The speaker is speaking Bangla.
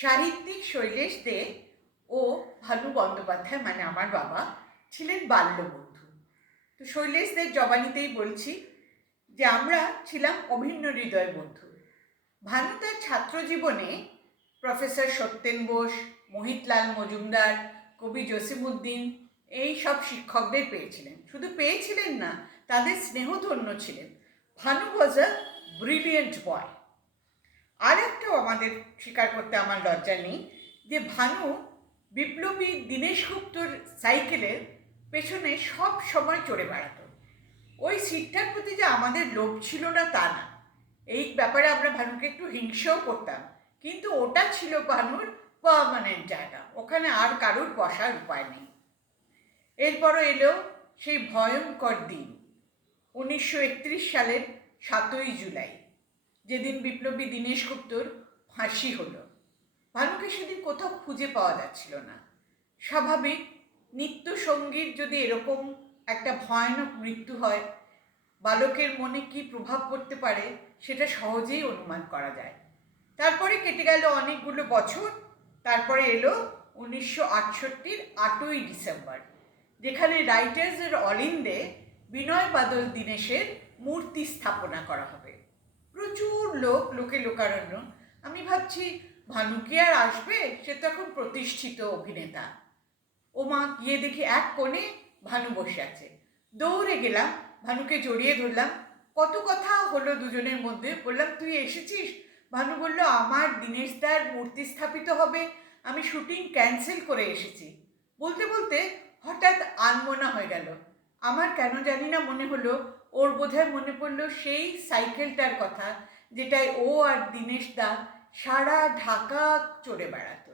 সাহিত্যিক শৈলেশ দে ও ভানু বন্দ্যোপাধ্যায় মানে আমার বাবা ছিলেন বাল্যবন্ধু। তো শৈলেশ দের জবানিতেই বলছি যে আমরা ছিলাম অভিন্ন হৃদয় বন্ধু। ভানু তার ছাত্র জীবনে প্রফেসর সত্যেন বোস, মোহিতলাল মজুমদার, কবি জসিমউদ্দিন এই সব শিক্ষকদের পেয়েছিলেন। শুধু পেয়েছিলেন না, তাদের স্নেহধন্য ছিলেন। ভানু ওয়াজ আ ব্রিলিয়েন্ট বয়। আর একটাও আমাদের স্বীকার করতে আমার লজ্জা নেই যে ভানু বিপ্লবী দীনেশ গুপ্তর সাইকেলের পেছনে সব সময় চড়ে বেড়াতো। ওই সিটটার প্রতি যে আমাদের লোভ ছিল না তা না, এই ব্যাপারে আমরা ভানুকে একটু হিংসেও করতাম, কিন্তু ওটা ছিল ভানুর পার্মানেন্ট জায়গা, ওখানে আর কারুর বসার উপায় নেই। এরপরও এলো সেই ভয়ঙ্কর দিন, 1931 সালের 7ই জুলাই, যেদিন বিপ্লবী দীনেশ গুপ্তর ফাঁসি হলো। ভানুকে সেদিন কোথাও খুঁজে পাওয়া যাচ্ছিল না। স্বাভাবিক, নিত্য সঙ্গীর যদি এরকম একটা ভয়ানক মৃত্যু হয়, বালকের মনে কি প্রভাব পড়তে পারে সেটা সহজেই অনুমান করা যায়। তারপরে কেটে গেল অনেকগুলো বছর। তারপরে এলো 1968-র 8ই ডিসেম্বর, যেখানে রাইটার্সের অলিন্দে বিনয় বাদল দীনেশের মূর্তি স্থাপনা করা হবে। প্রচুর লোক, লোকে লোকারণ্য। আমি ভাবছি ভানু কি আর আসবে, সে তো এখন প্রতিষ্ঠিত অভিনেতা। ও মা, গিয়ে দেখি এক কোণে ভানু বসে আছে। দৌড়ে গেলাম, ভানুকে জড়িয়ে ধরলাম। কত কথা হলো দুজনের মধ্যে। বললাম, তুই এসেছিস? ভানু বলল, আমার দীনেশদার মূর্তি স্থাপিত হবে, আমি শুটিং ক্যান্সেল করে এসেছি। বলতে বলতে হঠাৎ আনমনা হয়ে গেল। আমার কেন জানি না মনে হলো ওর বোধহয় মনে পড়লো সেই সাইকেলটার কথা, যেটায় ও আর দীনেশদা সারা ঢাকা চড়ে বেড়াতো।